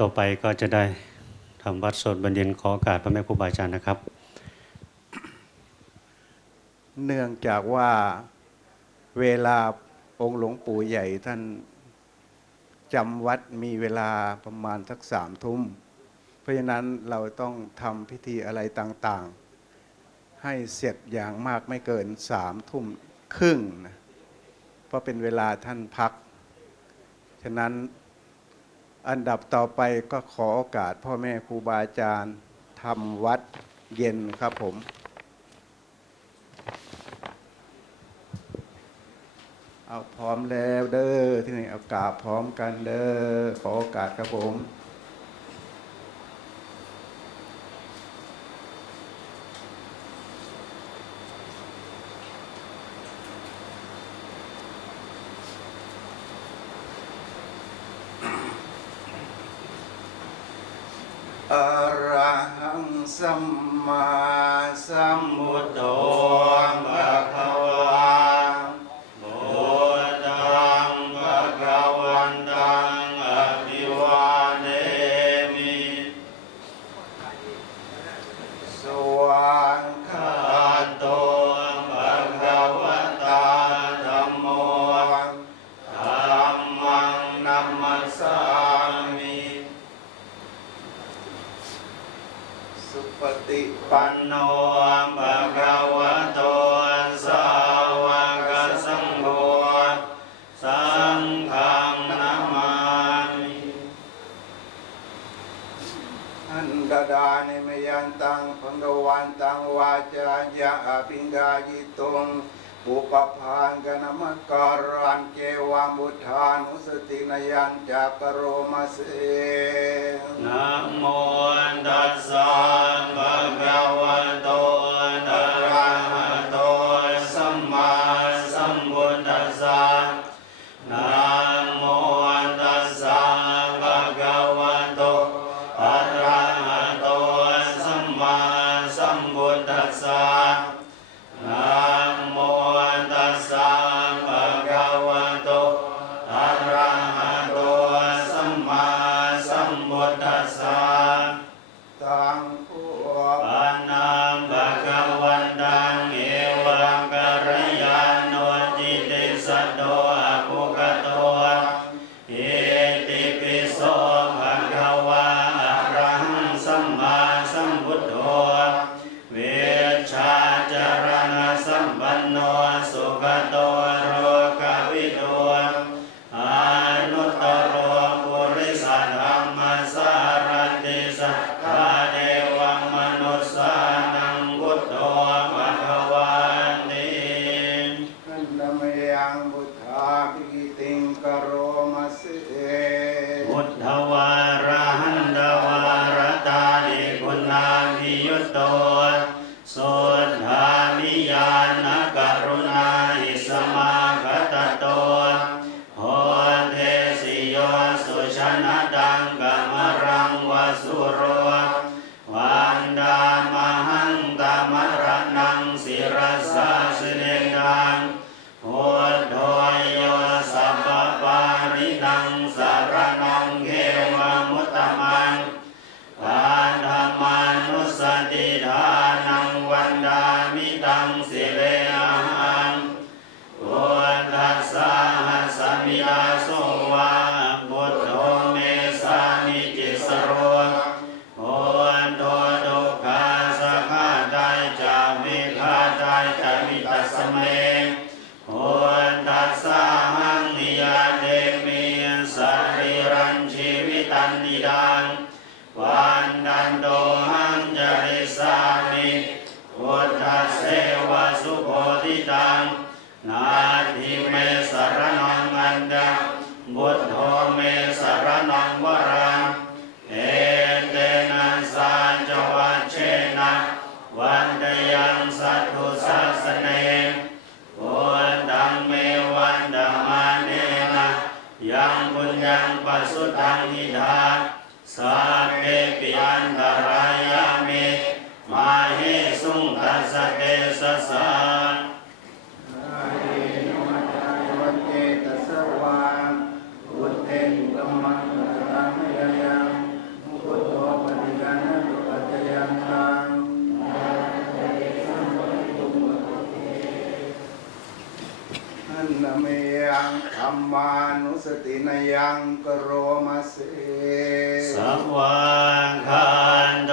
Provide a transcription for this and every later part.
ต่อไปก็จะได้ทำวัดสวดบรรเย็นขอโอกาสพระแม่ครูบาอาจารย์นะครับ เนื่องจากว่าเวลาองค์หลวงปู่ใหญ่ท่านจำวัดมีเวลาประมาณสักสามทุ่ม เพราะฉะนั้นเราต้องทำพิธีอะไรต่างๆ ให้เสร็จอย่างมากไม่เกินสามทุ่มครึ่งนะเพราะเป็นเวลาท่านพัก ฉะนั้น อันดับต่อไปก็ขอโอกาสพ่อแม่ครูบาอาจารย์ทำวัดเย็นครับผม เอาพร้อมแล้วเด้อที่นี่เอากาบพร้อมกันเด้อขอโอกาสครับผม อระหังสัมมาสัมพุทโธ สุปฏิปันโนภะคะวะโตสาวกสังโฆสังฆังนามามิอันดาดานิมยันตังพังกวันตังวาจายะอภิงกายิตุงปุปพานกนมการันเกวังบุทานุสตินยันจักรโรมาเสนะโมตัสสะภะ มมานุสตินยังกโรมาเสสวังคันโต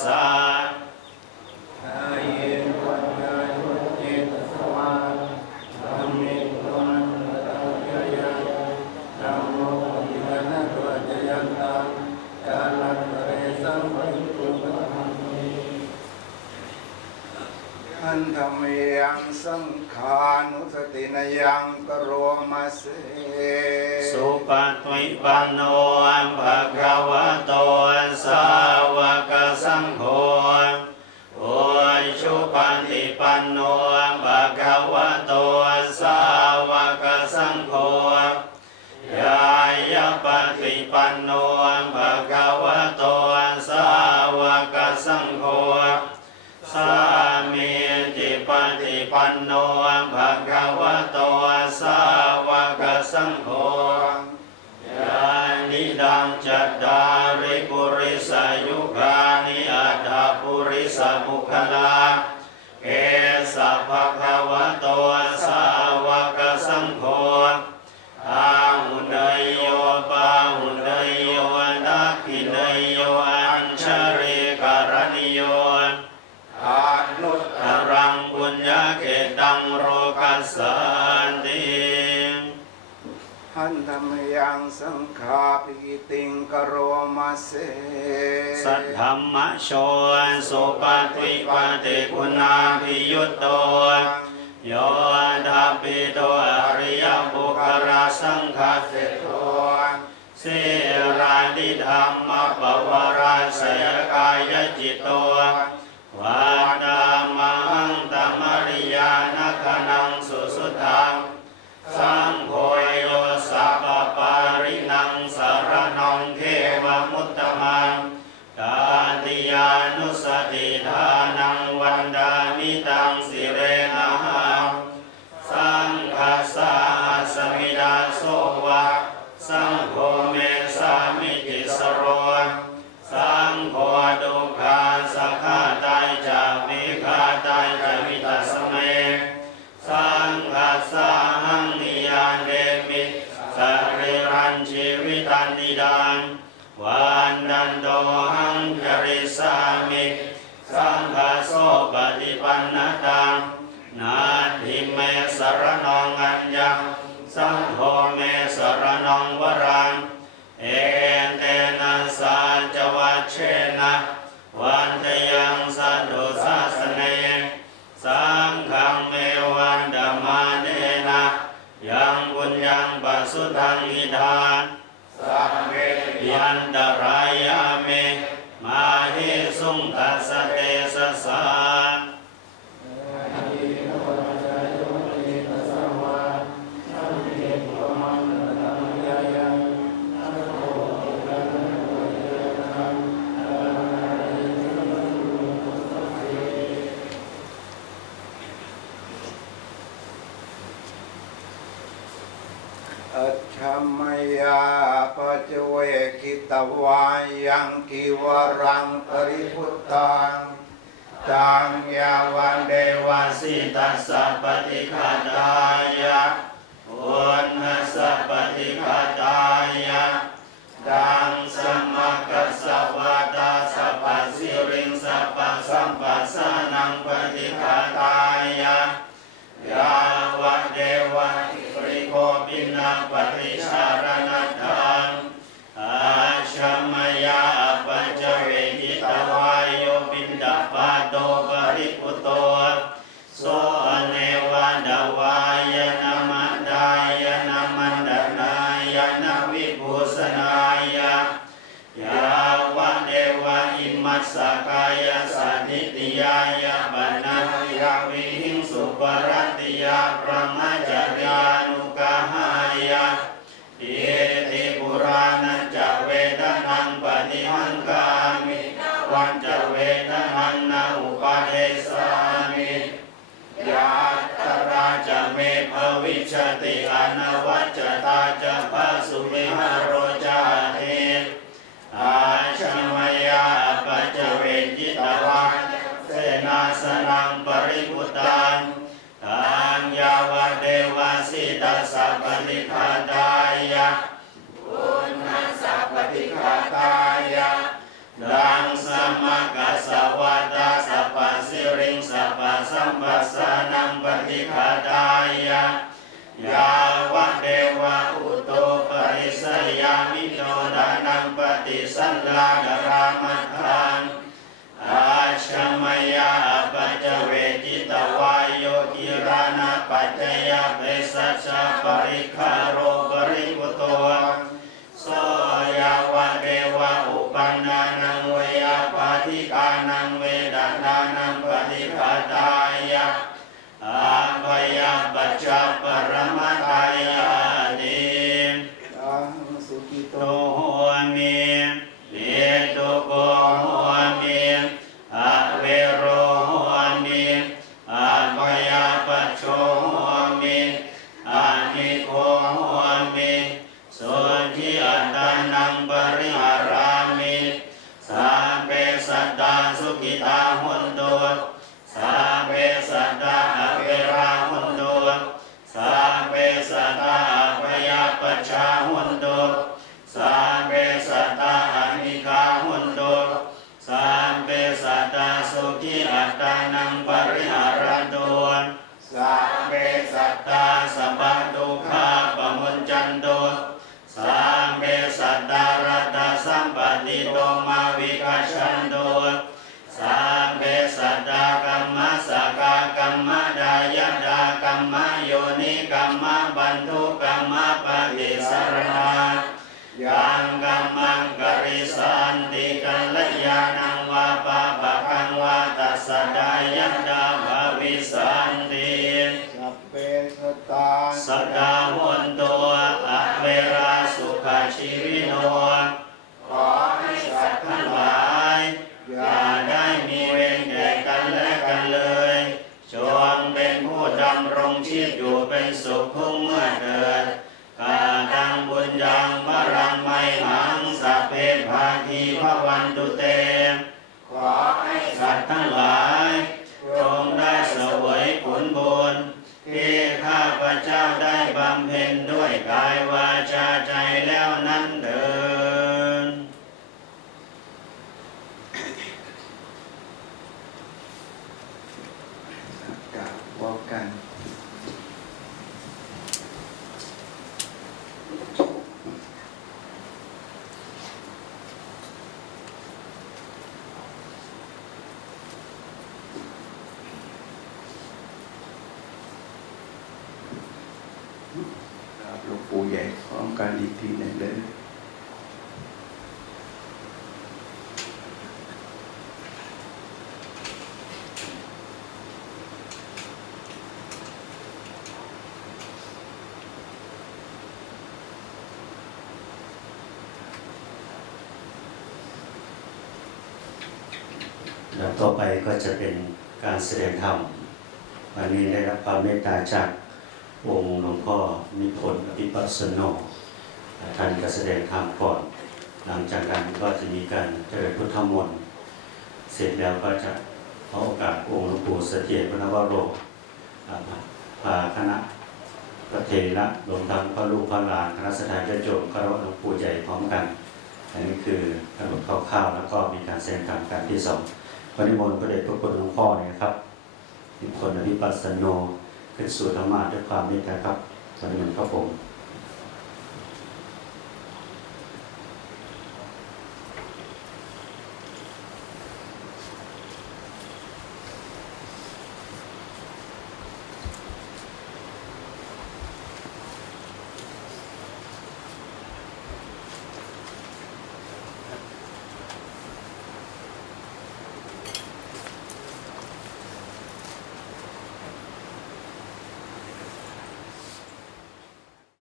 สะอาเยวันยายุเจตสวาธรรมิวันตะยายะธรรมโมปิยนะตัวจยันตังกาลันเรสัมปันตุปะหังอันธรรมยังสังขานุสตินยังกโรมาเส สุปฏิปันโนภะคะวะโตสาวกสังโฆโอชุปฏิปันโนภะคะวะโตสาวกสังโฆยายาปฏิปันโนภะคะวะโตสาวกสังโฆสามีจิปฏิปันโนภะคะวะโตสา งโฆยานิดังจัตตาริปุริสายุคานิอัตถปุริสมุขลา ติงกโรมาเสสัทธรรมโชสุปฏิปฏิคุณาภิยุตโตโยดาปิโตอริยบุคลาสังฆาเสโตสิรานิธรรมปวาราสยกายจิตโตวาดามังตมริยานคนังสุสุทังสังโฆ อัญญังสังโฆเมสรนังวรังเอเตนะสัจวัชเชนะวันตยังสันโดสาสเนสังฆเมวันดามาเนนะยังบุญยังปัสุทังอิทานสังเวยันตราย มยาปเจเวกิตวายังกิวรังปริพุตังตังยาวันเดวสิตาสัะปฏิคาตายะอุณสัปติคา กสนายะยาวะเดวะอิมัสสกายะสนิตยายะ ชติอนวัจตาจะปัสุวิหโรจาเทอาชมายาปัจเวจิตวันเสนาสนังปริพุตังทางยาวเดวสิตาสัพพิคาตายะปุณณสัพพิคาตายะดังสมกัสวัตสัพสิริงสัพสัมปัสนังปฏิคาตายะ राम ธิอัตตานังปริหา ใหญ่ของการอีกทีหนึ่งเลยต่อไปก็จะเป็นการแสดงธรรม วันนี้ได้รับความเมตตาจาก องค์หลวงพ่อนิพนธ์อภิปัสสโนท่านก็แสดงธรรมก่อน หลังจากนั้นก็จะมีการเจริญพุทธมนต์เสร็จแล้วก็จะขอโอกาสองค์หลวงปู่เสถียรพระนวโรอ่าพาคณะพระเทระรวมทั้งพระลูกพระหลานคณะสถานเจ้าโจมคารวะหลวงปู่ใหญ่พร้อมกัน อันนี้คือกำหนดคร่าวๆแล้วก็มีการแสดงธรรมการที่สองวันนิมนต์พระเดชพระคุณหลวงพ่อเนี่ยนะครับนิพนธ์อภิปัสสโน เป็นสู่ธรรมะด้วยความเมตตาครับวันนิมนต์ครับผม